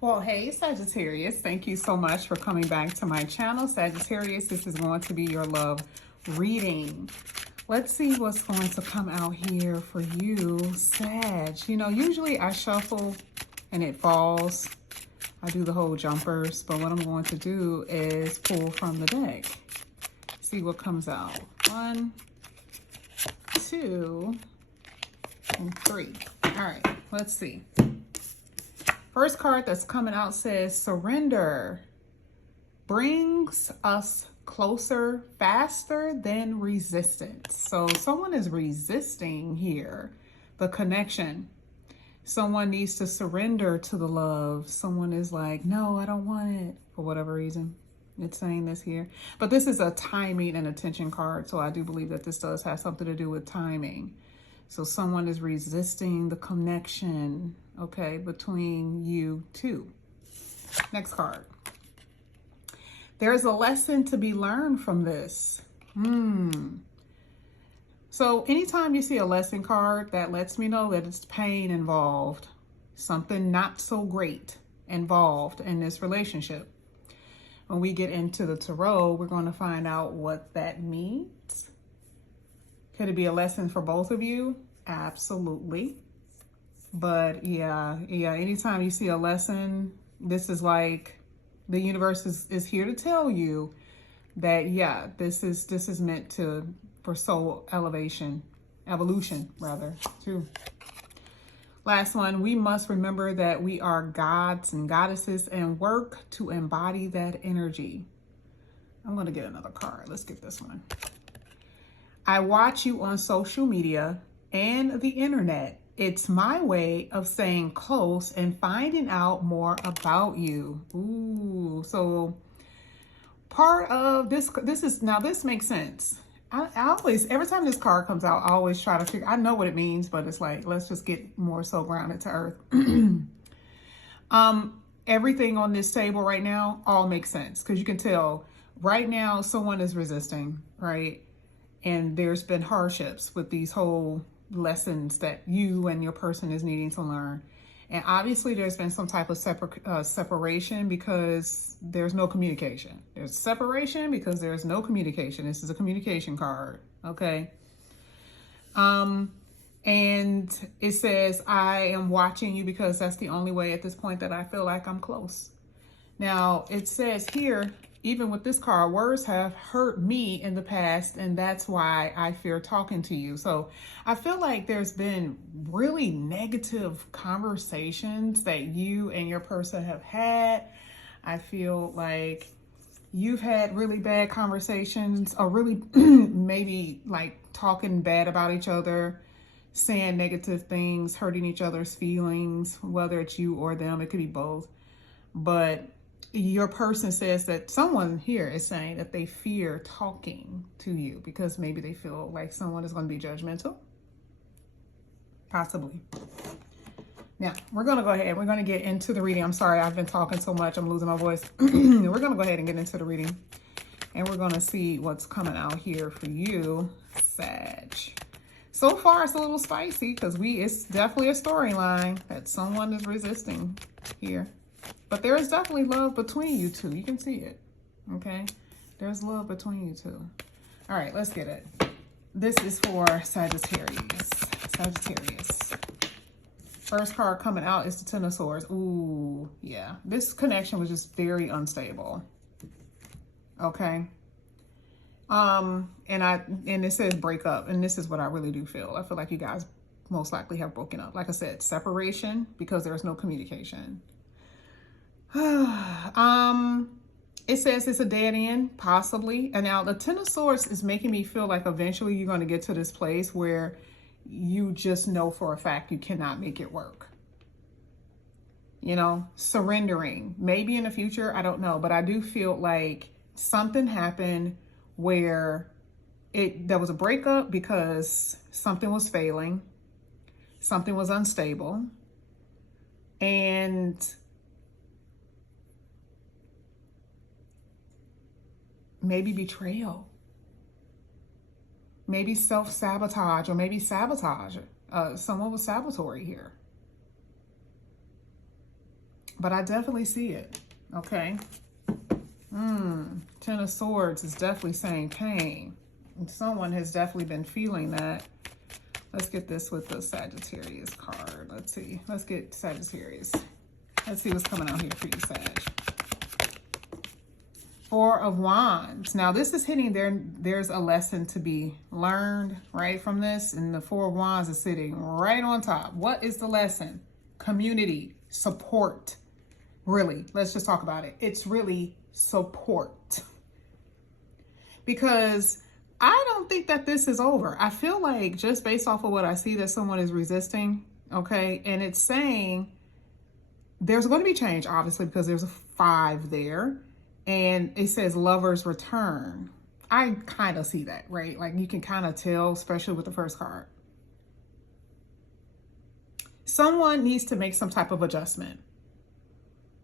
Well, hey, Sagittarius, thank you so much for coming back to my channel. Sagittarius, this is going to be your love reading. Let's see what's going to come out here for you, Sag. You know, usually I shuffle and it falls. I do the whole jumpers, but what I'm going to do is pull from the deck. See what comes out. 1, 2, and 3. All right, let's see. First card that's coming out says surrender brings us closer faster than resistance. So someone is resisting here the connection. Someone needs to surrender to the love. Someone is like, no, I don't want it for whatever reason. It's saying this here. But this is a timing and attention card. So I do believe that this does have something to do with timing. So someone is resisting the connection, okay, between you two. Next card. There's a lesson to be learned from this. So anytime you see a lesson card, that lets me know that it's pain involved, something not so great involved in this relationship. When we get into the tarot, we're going to find out what that means. Could it be a lesson for both of you? Absolutely. But yeah, anytime you see a lesson, this is like the universe is here to tell you that, yeah, this is meant for soul evolution rather, too. Last one, we must remember that we are gods and goddesses and work to embody that energy. I'm going to get another card. Let's get this one. I watch you on social media and the internet. It's my way of staying close and finding out more about you. Ooh, so part of this makes sense. I always, every time this card comes out, I always try to figure, I know what it means, but it's like, let's just get more so grounded to earth. Everything on this table right now all makes sense, because you can tell right now someone is resisting, right? And there's been hardships with these whole lessons that you and your person is needing to learn. And obviously there's been some type of separation because there's no communication. There's separation because there's no communication. This is a communication card, okay? And it says, I am watching you because that's the only way at this point that I feel like I'm close. Now, it says here, even with this card, words have hurt me in the past, and that's why I fear talking to you. So I feel like there's been really negative conversations that you and your person have had. I feel like you've had really bad conversations, or really maybe like talking bad about each other, saying negative things, hurting each other's feelings, whether it's you or them. It could be both. But your person says that someone here is saying that they fear talking to you because maybe they feel like someone is going to be judgmental. Possibly. Now, we're going to go ahead. We're going to get into the reading. I'm sorry, I've been talking so much. I'm losing my voice. We're going to go ahead and get into the reading. And we're going to see what's coming out here for you, Sag. So far, it's a little spicy because it's definitely a storyline that someone is resisting here. But there is definitely love between you two. You can see it, okay? There's love between you two. All right, let's get it. This is for Sagittarius. Sagittarius. First card coming out is the Ten of Swords. Ooh, yeah. This connection was just very unstable, okay? And it says break up, and this is what I really do feel. I feel like you guys most likely have broken up. Like I said, separation because there's no communication. It says it's a dead end, possibly. And now the Ten of Swords is making me feel like eventually you're going to get to this place where you just know for a fact you cannot make it work. You know, surrendering. Maybe in the future, I don't know. But I do feel like something happened where there was a breakup because something was failing. Something was unstable. And maybe betrayal, maybe self-sabotage, or maybe sabotage. Someone was sabotage here. but I definitely see it. Okay. Ten of Swords is definitely saying pain. And someone has definitely been feeling that. Let's get this with the Sagittarius card. Let's see. Let's get Sagittarius. Let's see what's coming out here for you, Sag. Four of Wands. Now, this is hitting there. There's a lesson to be learned, right, from this. And the Four of Wands is sitting right on top. What is the lesson? Community, support. Really, let's just talk about it. It's really support. Because I don't think that this is over. I feel like just based off of what I see that someone is resisting, okay? And it's saying there's going to be change, obviously, because there's a 5 there. And it says lovers return. I kind of see that, right? Like you can kind of tell, especially with the first card. Someone needs to make some type of adjustment.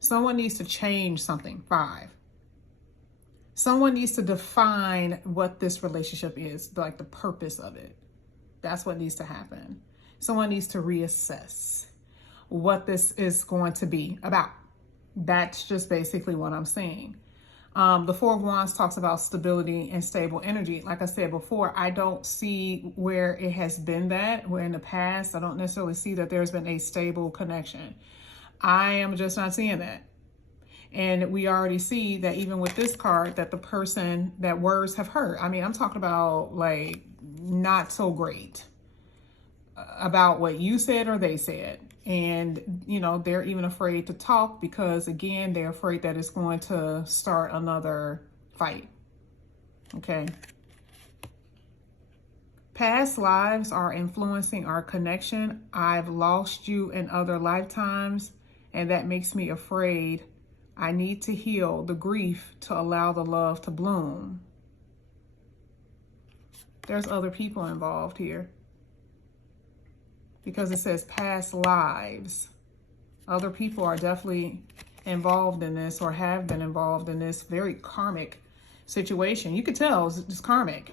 Someone needs to change something. 5. Someone needs to define what this relationship is, like the purpose of it. That's what needs to happen. Someone needs to reassess what this is going to be about. That's just basically what I'm seeing. The Four of Wands talks about stability and stable energy. Like I said before, I don't see where it has been that, where in the past, I don't necessarily see that there's been a stable connection. I am just not seeing that. And we already see that even with this card, that the person that words have hurt. I mean, I'm talking about like not so great about what you said or they said. And, you know, they're even afraid to talk because, again, they're afraid that it's going to start another fight. Okay. Past lives are influencing our connection. I've lost you in other lifetimes, and that makes me afraid. I need to heal the grief to allow the love to bloom. There's other people involved here. Because it says past lives. Other people are definitely involved in this or have been involved in this very karmic situation. You could tell it's karmic.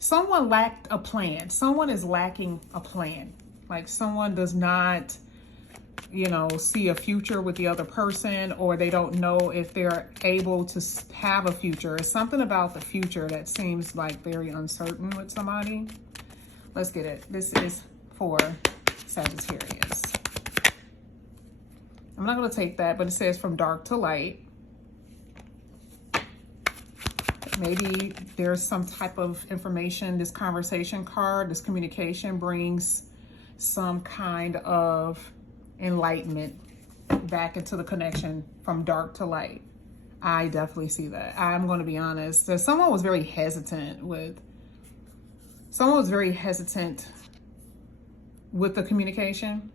Someone lacked a plan. Someone is lacking a plan. Like someone does not, you know, see a future with the other person, or they don't know if they're able to have a future. It's something about the future that seems like very uncertain with somebody. Let's get it. This is for Sagittarius. I'm not going to take that, but it says from dark to light. Maybe there's some type of information. This conversation card, this communication brings some kind of enlightenment back into the connection from dark to light. I definitely see that. I'm going to be honest. Someone was very hesitant with the communication,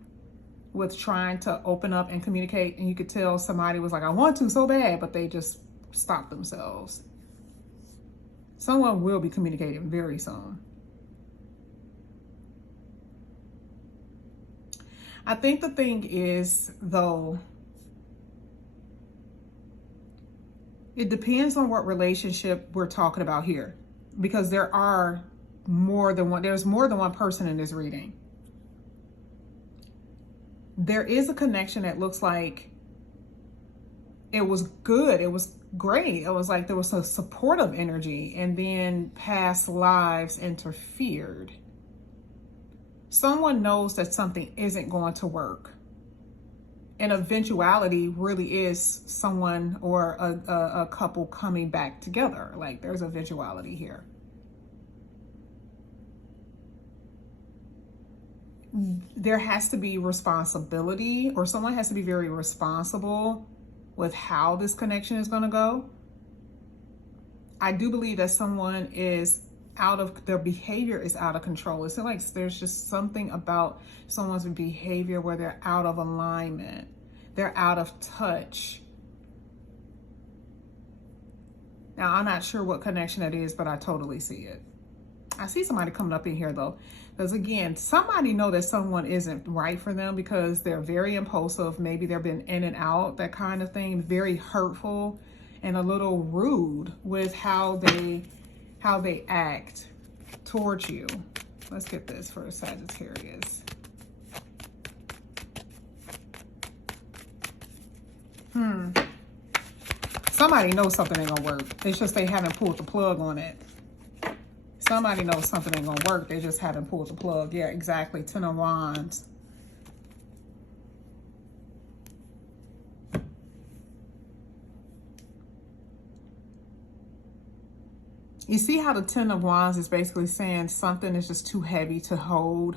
with trying to open up and communicate. And you could tell somebody was like, I want to so bad, but they just stopped themselves. Someone will be communicating very soon. I think the thing is, though, it depends on what relationship we're talking about here, because there's more than one person in this reading. There is a connection that looks like it was good. It was great. It was like there was a supportive energy, and then past lives interfered. Someone knows that something isn't going to work. An eventuality really is someone or a couple coming back together. Like there's eventuality here. There has to be responsibility, or someone has to be very responsible with how this connection is going to go. I do believe that someone is their behavior is out of control. It's like there's just something about someone's behavior where they're out of alignment. They're out of touch. Now, I'm not sure what connection that is, but I totally see it. I see somebody coming up in here though, because again, somebody know that someone isn't right for them because they're very impulsive. Maybe they've been in and out, that kind of thing, very hurtful and a little rude with how they act towards you. Let's get this for Sagittarius. Somebody knows something ain't gonna work. It's just they haven't pulled the plug on it. Somebody knows something ain't gonna work. They just haven't pulled the plug. Yeah, exactly. 10 of Wands. You see how the 10 of Wands is basically saying something is just too heavy to hold.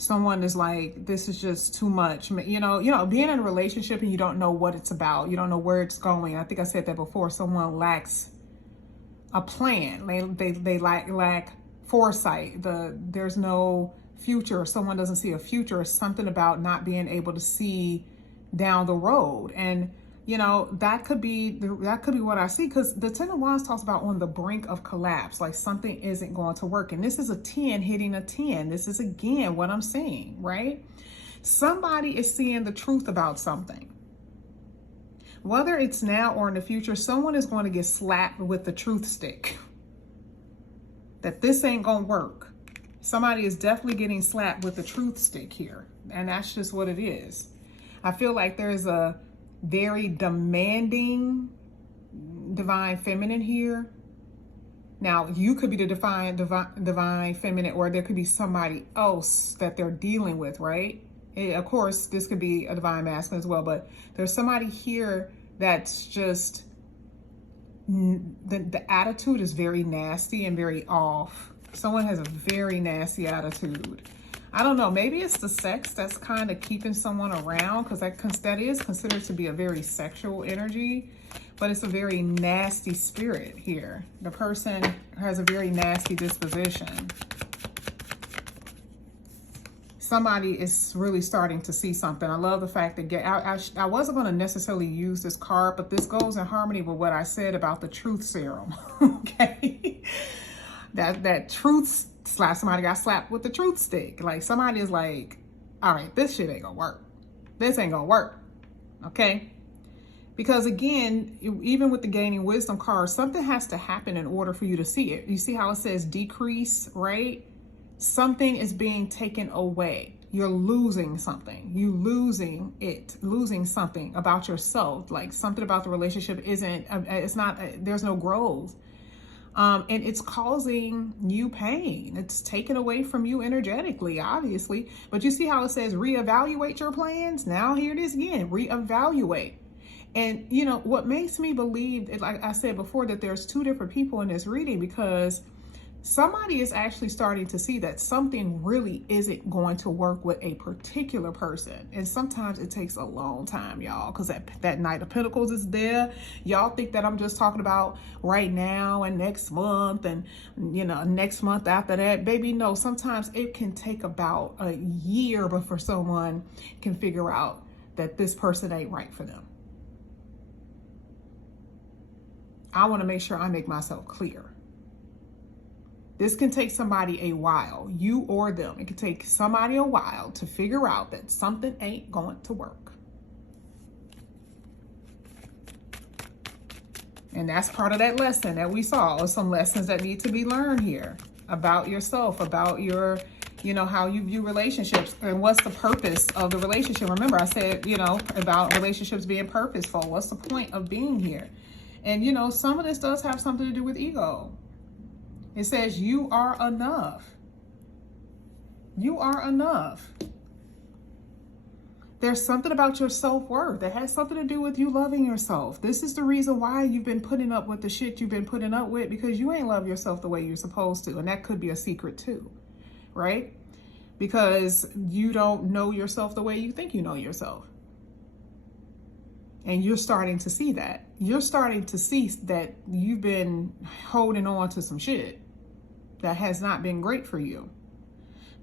Someone is like, this is just too much. You know, being in a relationship and you don't know what it's about. You don't know where it's going. I think I said that before. Someone lacks a plan. They lack foresight. There's no future. Someone doesn't see a future. It's something about not being able to see down the road. And you know, that could be what I see, because the 10 of Wands talks about on the brink of collapse, like something isn't going to work. And this is a 10 hitting a 10. This is again what I'm seeing, right? Somebody is seeing the truth about something. Whether it's now or in the future, someone is going to get slapped with the truth stick. That this ain't going to work. Somebody is definitely getting slapped with the truth stick here. And that's just what it is. I feel like there's a very demanding divine feminine here. Now, you could be the divine feminine, or there could be somebody else that they're dealing with, right? Of course, this could be a divine masculine as well, but there's somebody here that's just, the attitude is very nasty and very off. Someone has a very nasty attitude. I don't know, maybe it's the sex that's kind of keeping someone around, because that is considered to be a very sexual energy, but it's a very nasty spirit here. The person has a very nasty disposition. Somebody is really starting to see something. I love the fact that I wasn't going to necessarily use this card, but this goes in harmony with what I said about the truth serum. Okay, that truth. Somebody got slapped with the truth stick. Like somebody is like, all right, this shit ain't gonna work. This ain't gonna work. Okay? Because again, even with the gaining wisdom card, something has to happen in order for you to see it. You see how it says decrease, right? Something is being taken away. You're losing something. You losing something about yourself. Like something about the relationship there's no growth. And it's causing you pain. It's taken away from you energetically, obviously. But you see how it says reevaluate your plans? Now here it is again, reevaluate. And you know, what makes me believe, like I said before, that there's two different people in this reading, because somebody is actually starting to see that something really isn't going to work with a particular person. And sometimes it takes a long time, y'all, because that Knight of Pentacles is there. Y'all think that I'm just talking about right now and next month and, you know, next month after that. Baby, no, sometimes it can take about a year before someone can figure out that this person ain't right for them. I want to make sure I make myself clear. This can take somebody a while, you or them. It can take somebody a while to figure out that something ain't going to work. And that's part of that lesson that we saw, or some lessons that need to be learned here about yourself, about your, you know, how you view relationships and what's the purpose of the relationship. Remember, I said, you know, about relationships being purposeful. What's the point of being here? And, you know, some of this does have something to do with ego. It says you are enough. You are enough. There's something about your self-worth that has something to do with you loving yourself. This is the reason why you've been putting up with the shit you've been putting up with, because you ain't love yourself the way you're supposed to. And that could be a secret too, right? Because you don't know yourself the way you think you know yourself. And you're starting to see that. You're starting to see that you've been holding on to some shit that has not been great for you.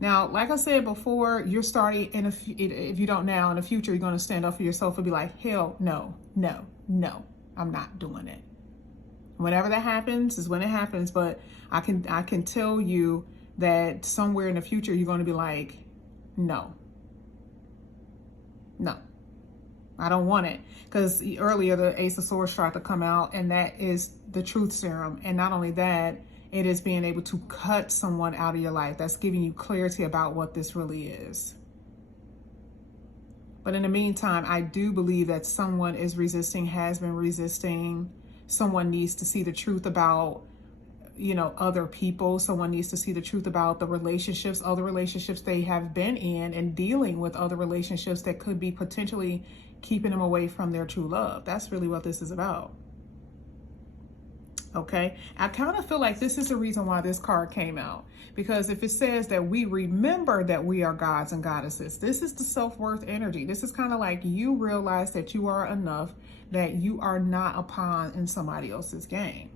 Now, like I said before, you're starting, if you don't now, in the future, you're going to stand up for yourself and be like, hell no, no, no, I'm not doing it. Whenever that happens is when it happens. But I can tell you that somewhere in the future, you're going to be like, no, no. I don't want it. Because earlier the Ace of Swords tried to come out, and that is the truth serum. And not only that, it is being able to cut someone out of your life. That's giving you clarity about what this really is. But in the meantime, I do believe that someone is resisting, has been resisting. Someone needs to see the truth about, other people. Someone needs to see the truth about the relationships, other relationships they have been in, and dealing with other relationships that could be potentially keeping them away from their true love. That's really what this is about. Okay, I kind of feel like this is the reason why this card came out, because if it says that we remember that we are gods and goddesses, this is the self-worth energy. This is kind of like you realize that you are enough, that you are not a pawn in somebody else's game.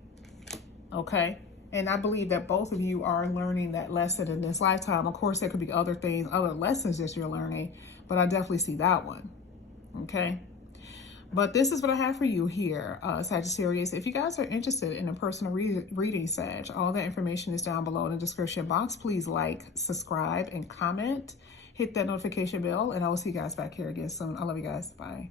Okay, and I believe that both of you are learning that lesson in this lifetime. Of course, there could be other things, other lessons that you're learning, but I definitely see that one. Okay. But this is what I have for you here, Sagittarius. If you guys are interested in a personal reading, Sag, all the information is down below in the description box. Please like, subscribe, and comment. Hit that notification bell, and I will see you guys back here again soon. I love you guys. Bye.